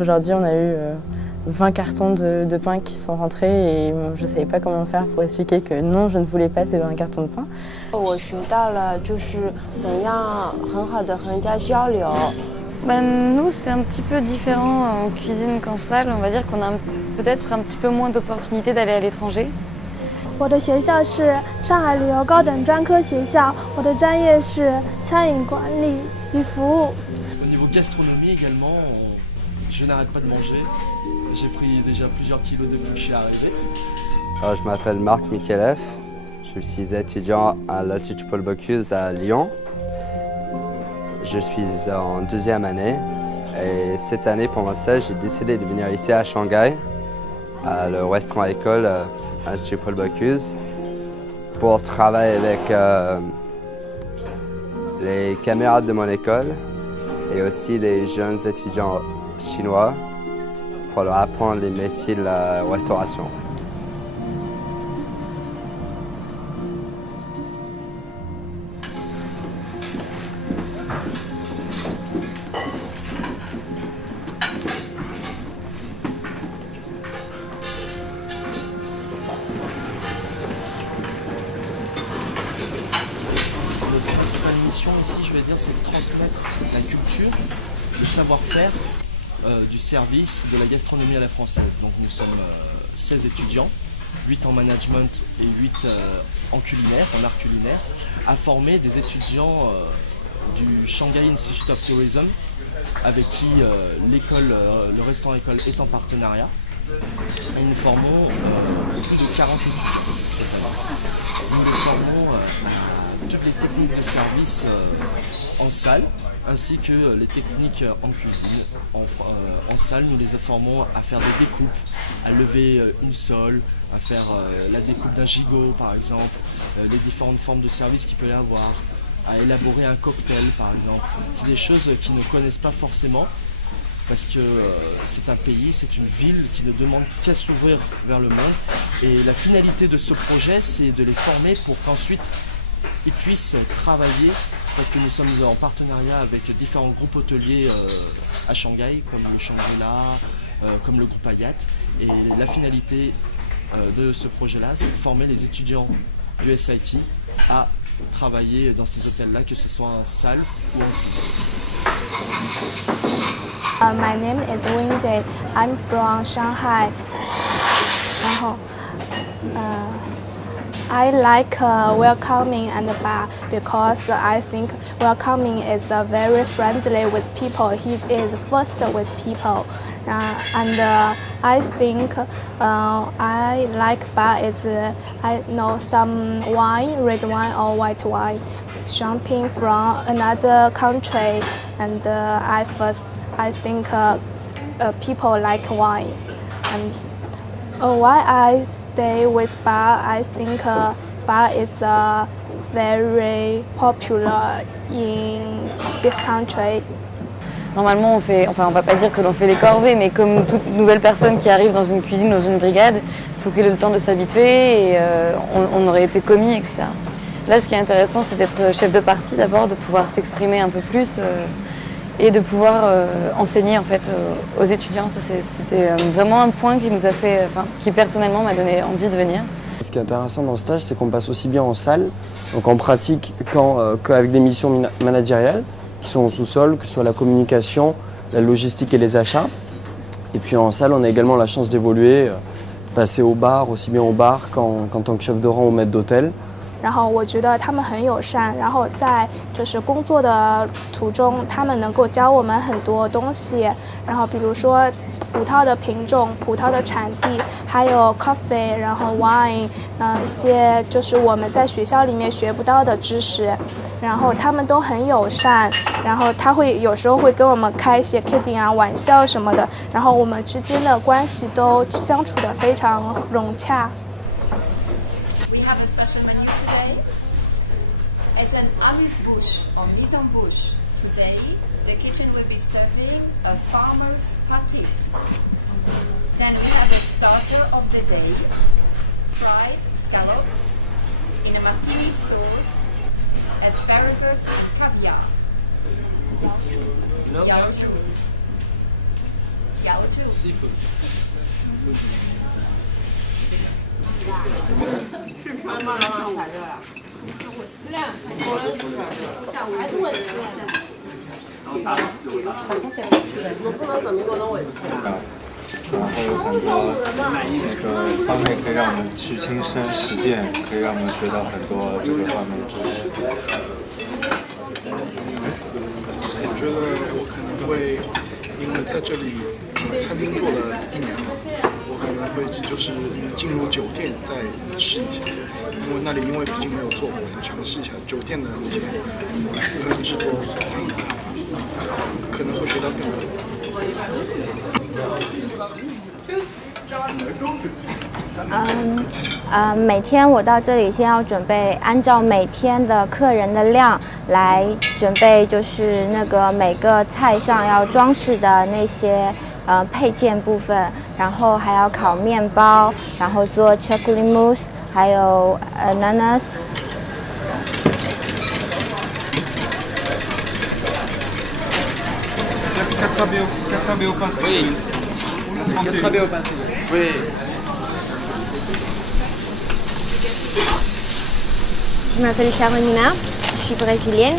Aujourd'hui, on a eu 20 cartons de pain qui sont rentrés et je ne savais pas comment faire pour expliquer que non, je ne voulais pas ces 20 cartons de pain. 我学到了就是怎样很好的和人家交流。 Nous, c'est un petit peu différent en cuisine qu'en salle. On va dire qu'on a peut-être un petit peu moins d'opportunités d'aller à l'étranger. 我的学校是上海旅游高等专科学校，我的专业是餐饮管理与服务。 Au niveau gastronomie également, je n'arrête pas de manger. J'ai pris déjà plusieurs kilos depuis que je suis arrivé. Je m'appelle Marc Micheleff, je suis étudiant à l'Institut Paul Bocuse à Lyon. Je suis en deuxième année et cette année pour mon stage, j'ai décidé de venir ici à Shanghai, à le restaurant école Institut Paul Bocuse, pour travailler avec les camarades de mon école et aussi les jeunes étudiants chinois pour leur apprendre les métiers de la restauration. Mission ici, je vais dire, c'est de transmettre la culture, le savoir-faire du service de la gastronomie à la française. Donc nous sommes 16 étudiants, 8 en management et 8 en culinaire, en art culinaire, à former des étudiants du Shanghai Institute of Tourism, avec qui l'école, le restaurant école est en partenariat. Et nous formons plus de 40 Nous les formons toutes les techniques de service en salle, ainsi que les techniques en cuisine. En salle, nous les formons à faire des découpes, à lever une sole, à faire la découpe d'un gigot par exemple, les différentes formes de service qu'il peut y avoir, à élaborer un cocktail par exemple. C'est des choses qu'ils ne connaissent pas forcément, parce que c'est un pays, c'est une ville qui ne demande qu'à s'ouvrir vers le monde. Et la finalité de ce projet, c'est de les former pour qu'ensuite ils puissent travailler, parce que nous sommes en partenariat avec différents groupes hôteliers à Shanghai, comme le Shangri-La, comme le groupe Hayat. Et la finalité de ce projet-là, c'est de former les étudiants du SIT à travailler dans ces hôtels-là, que ce soit en salle ou en cuisine. My name is Wendy. I'm from Shanghai. I like welcoming and bar because I think welcoming is very friendly with people. He is first with people, and I think I like bar is I know some wine, red wine or white wine, champagne from another country, and I think people like wine. And why I stay with bar, I think bar is very popular in this country. Normalement, on va pas dire que l'on fait les corvées, mais comme toute nouvelle personne qui arrive dans une cuisine, dans une brigade, il faut qu'elle ait le temps de s'habituer et on aurait été commis, etc. Là, ce qui est intéressant, c'est d'être chef de partie d'abord, de pouvoir s'exprimer un peu plus et de pouvoir enseigner en fait aux étudiants. C'était vraiment un point qui personnellement m'a donné envie de venir. Ce qui est intéressant dans le stage, c'est qu'on passe aussi bien en salle, donc en pratique, qu'avec des missions managériales qui sont au sous-sol, que ce soit la communication, la logistique et les achats. Et puis en salle, on a également la chance d'évoluer, passer au bar, aussi bien au bar qu'en tant que chef de rang ou maître d'hôtel. 然后我觉得他们很友善，然后在就是工作的途中，他们能够教我们很多东西，然后比如说葡萄的品种、葡萄的产地，还有 coffee， 然后 wine， 一些就是我们在学校里面学不到的知识，然后他们都很友善，然后他会有时候会跟我们开一些 kidding 啊玩笑什么的，然后我们之间的关系都相处得非常融洽。 It's an amuse-bouche or mise-en-bouche. Today, the kitchen will be serving a farmer's patty. Then we have a starter of the day, fried scallops in a martini sauce, asparagus and caviar. Yaoju. Gala too. Seafood.然后有很多那个方面可以让我们去亲身实践，可以让我们学到很多这个方面的知识。我觉得我可能会，因为在这里餐厅做了1年了，我可能会就是进入酒店再试一下，因为那里因为毕竟没有做过，想尝试一下酒店的那些制作餐饮，可能会学到更多。每天我到这里先要准备，按照每天的客人的量来准备，就是那个每个菜上要装饰的那些配件部分，然后还要烤面包，然后做 chocolate mousse， 还有ananas。Je m'appelle Carolina, je suis brésilienne.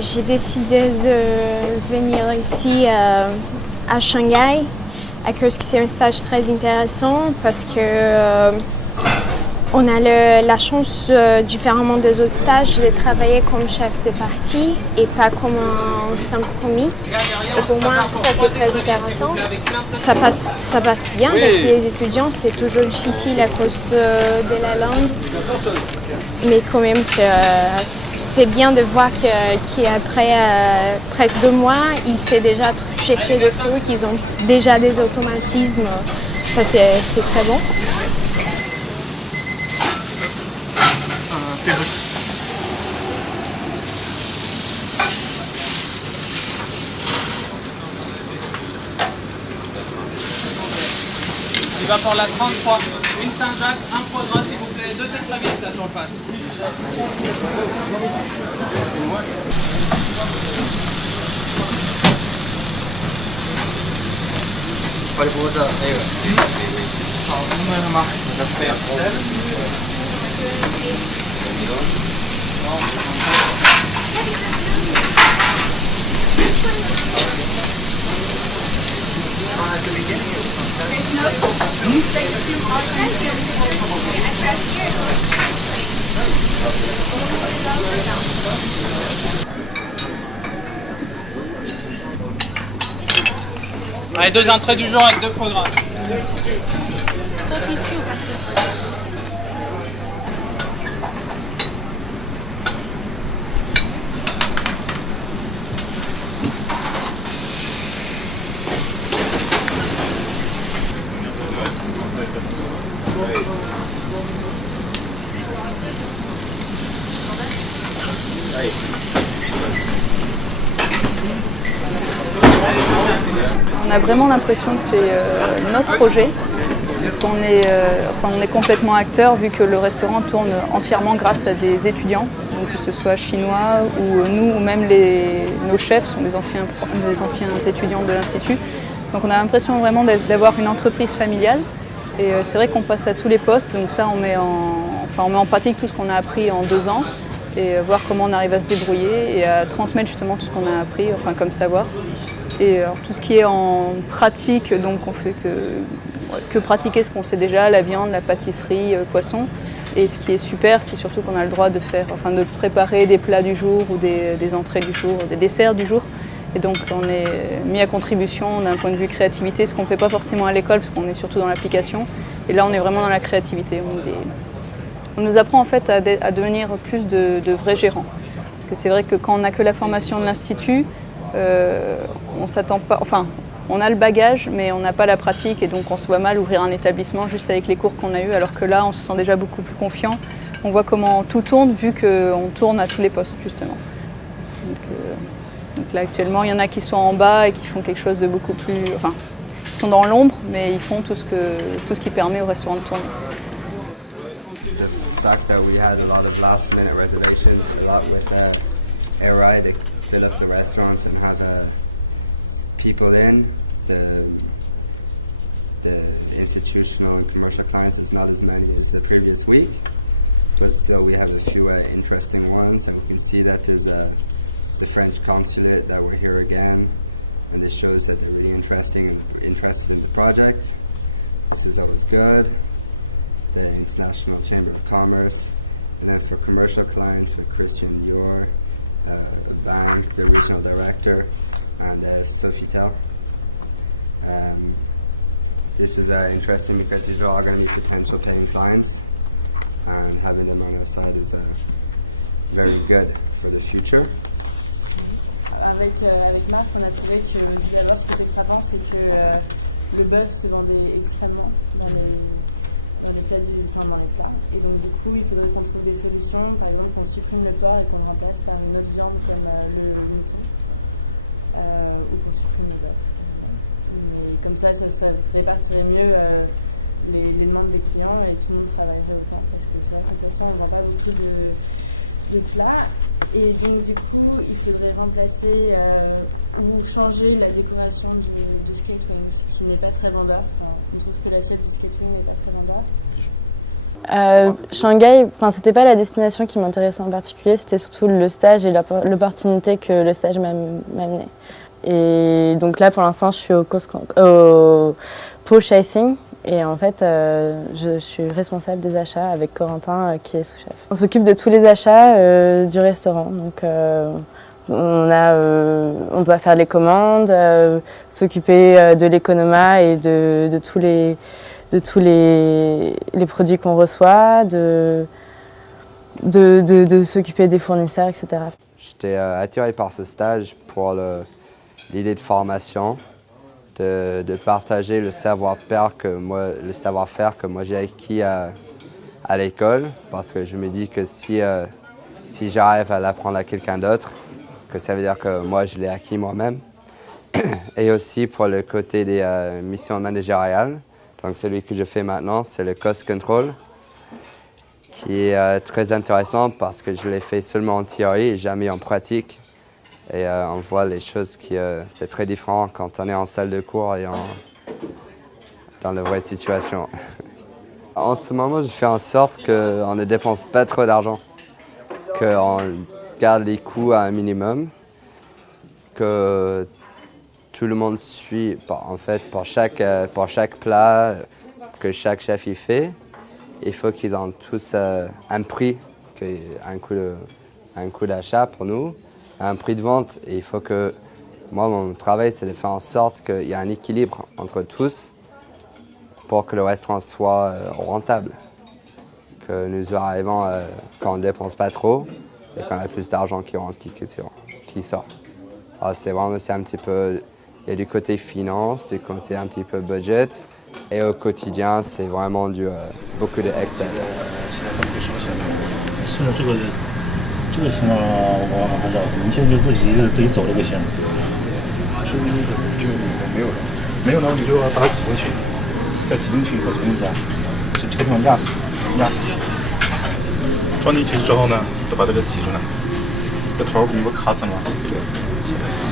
J'ai décidé de venir ici à Shanghai à cause que c'est un stage très intéressant parce que on a la chance, différemment des autres stages, de travailler comme chef de partie et pas comme un simple commis. Et pour moi, ça c'est très intéressant. Ça passe bien avec les étudiants, c'est toujours difficile à cause de la langue. Mais quand même, c'est bien de voir qu'après presque 2 mois, ils savent déjà chercher des trucs, ils ont déjà des automatismes. Ça c'est très bon. Il va pour la 33. Une Saint-Jacques, un foie gras s'il vous plaît, 2 tetravis là sur le passe. Allez, 2 entrées du jour avec 2 foie gras. On a vraiment l'impression que c'est notre projet, parce qu'on est, on est complètement acteur vu que le restaurant tourne entièrement grâce à des étudiants, donc que ce soit chinois ou nous ou même nos chefs sont des anciens étudiants de l'Institut. Donc on a l'impression vraiment d'avoir une entreprise familiale et c'est vrai qu'on passe à tous les postes, donc ça on met en pratique tout ce qu'on a appris en 2 ans et voir comment on arrive à se débrouiller et à transmettre justement tout ce qu'on a appris, comme savoir. Et alors, tout ce qui est en pratique, donc on fait que pratiquer ce qu'on sait déjà, la viande, la pâtisserie, poisson. Et ce qui est super, c'est surtout qu'on a le droit de préparer des plats du jour ou des entrées du jour, des desserts du jour. Et donc on est mis à contribution d'un point de vue créativité, ce qu'on ne fait pas forcément à l'école parce qu'on est surtout dans l'application. Et là on est vraiment dans la créativité. On nous apprend en fait à devenir plus de vrais gérants. Parce que c'est vrai que quand on n'a que la formation de l'Institut, on s'attend pas, on a le bagage mais on n'a pas la pratique et donc on se voit mal ouvrir un établissement juste avec les cours qu'on a eus, alors que là on se sent déjà beaucoup plus confiant. On voit comment tout tourne vu qu'on tourne à tous les postes justement. Donc là actuellement il y en a qui sont en bas et qui font quelque chose de beaucoup plus, ils sont dans l'ombre mais ils font tout ce qui permet au restaurant de tourner. The fact that we had a lot of last minute reservations, a lot with air ride, fill up the restaurant and have people in. the institutional and commercial clients is not as many as the previous week, but still we have a few interesting ones. And we can see that there's the French consulate that we're here again, and this shows that they're really interested in the project. This is always good. The International Chamber of Commerce, and then for commercial clients with Christian Dior, the bank, the regional director, and Sofitel. This is interesting because these are all going to be potential paying clients, and having them on our side is very good for the future. Avec Marc, on a trouvé que d'abord ce qui était frappant, c'est que le bœuf se vendait extrêmement dans le cas dans le cas. Et donc du coup, il faudrait qu'on trouve des solutions, par exemple qu'on supprime le porc et qu'on le remplace par une autre viande qui est le mouton, ou qu'on supprime le bœuf. Comme ça répartirait mieux les noms des clients et tout le monde travaillerait autant, parce que c'est vrai que ça, on ne vend pas beaucoup de plats. Et donc du coup, il faudrait remplacer ou changer la décoration du skatewing, ce qui n'est pas très vendeur. Enfin, on trouve que l'assiette du skatewing n'est pas très vendeur. Shanghai, c'était pas la destination qui m'intéressait en particulier, c'était surtout le stage et l'opportunité que le stage m'a amené. Et donc là, pour l'instant, je suis au pôle chasing. Et en fait, je suis responsable des achats avec Corentin qui est sous-chef. On s'occupe de tous les achats du restaurant. Donc, on doit faire les commandes, s'occuper de l'économa et de tous les produits qu'on reçoit, de s'occuper des fournisseurs, etc. J'étais attiré par ce stage pour l'idée de formation. De partager le savoir-faire que moi j'ai acquis à l'école, parce que je me dis que si j'arrive à l'apprendre à quelqu'un d'autre, que ça veut dire que moi je l'ai acquis moi-même. Et aussi pour le côté des missions managériales, donc celui que je fais maintenant, c'est le cost control, qui est très intéressant parce que je l'ai fait seulement en théorie et jamais en pratique. Et on voit les choses c'est très différent quand on est en salle de cours et dans la vraie situation. En ce moment, je fais en sorte qu'on ne dépense pas trop d'argent, qu'on garde les coûts à un minimum, que tout le monde suit, en fait, pour chaque plat que chaque chef y fait, il faut qu'ils aient tous un prix, un coût d'achat pour nous, un prix de vente. Et il faut que, moi, mon travail, c'est de faire en sorte qu'il y ait un équilibre entre tous pour que le restaurant soit rentable. Que nous arrivons quand on ne dépense pas trop et qu'on a plus d'argent qui rentre qui sort. Alors c'est un petit peu, il y a du côté finance, du côté un petit peu budget, et au quotidien, c'est vraiment beaucoup de Excel. 这个情况我还早，我们现在就自己走这个线。是不是就没有了？没有了，你就要把它挤进去，再挤进去以后重新加，这个地方压死，装进去之后呢，再把这个挤出来，这头你不卡死了吗？对，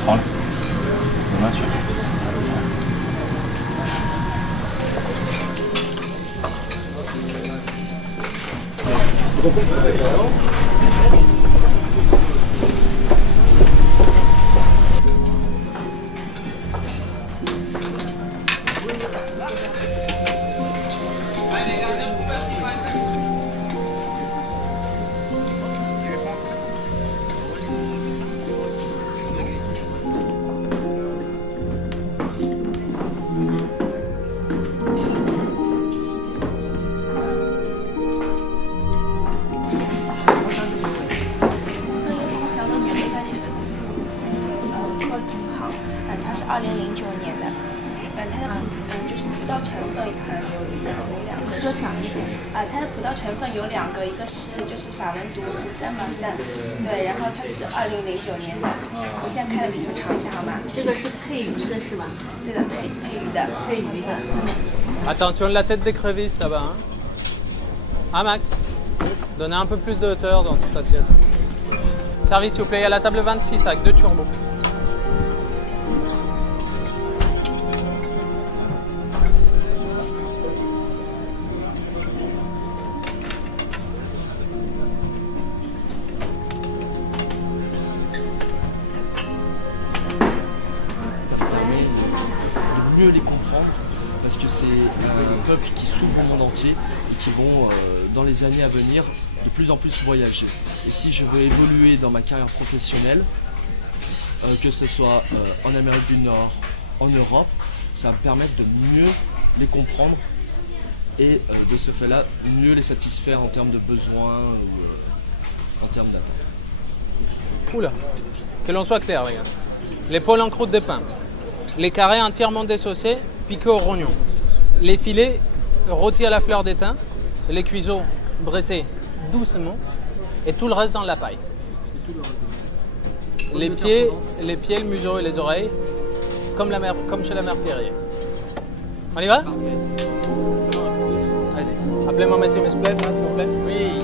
好了，拧上去。 2009年的，它的就是葡萄成分有两个，说长一点。它的葡萄成分有2个，一个是就是法文读3嘛3，对，然后它是2009年的。我现在开了给你们尝一下好吗？这个是配鱼的是吧？对的，配鱼的。配鱼的。Attention la tête d'écrevisse là-bas. Ah Max, donnez un peu plus de hauteur dans cette assiette. Service s'il vous plaît, à la table 26 avec 2 turbos. mieux les comprendre, parce que c'est un peuple qui s'ouvre au monde entier et qui vont, dans les années à venir, de plus en plus voyager. Et si je veux évoluer dans ma carrière professionnelle, que ce soit en Amérique du Nord, en Europe, ça va me permettre de mieux les comprendre et de ce fait-là, mieux les satisfaire en termes de besoins ou en termes d'attente. Oula, que l'on soit clair, les gars. L'épaule en croûte de pain, les carrés entièrement désossés, piqués au rognon, les filets rôtis à la fleur d'étain, les cuisseaux braisés doucement et tout le reste dans la paille. Les pieds, le museau et les oreilles, comme chez la mère Perrier. On y va? Vas-y. Appelez-moi monsieur, s'il vous plaît. Oui.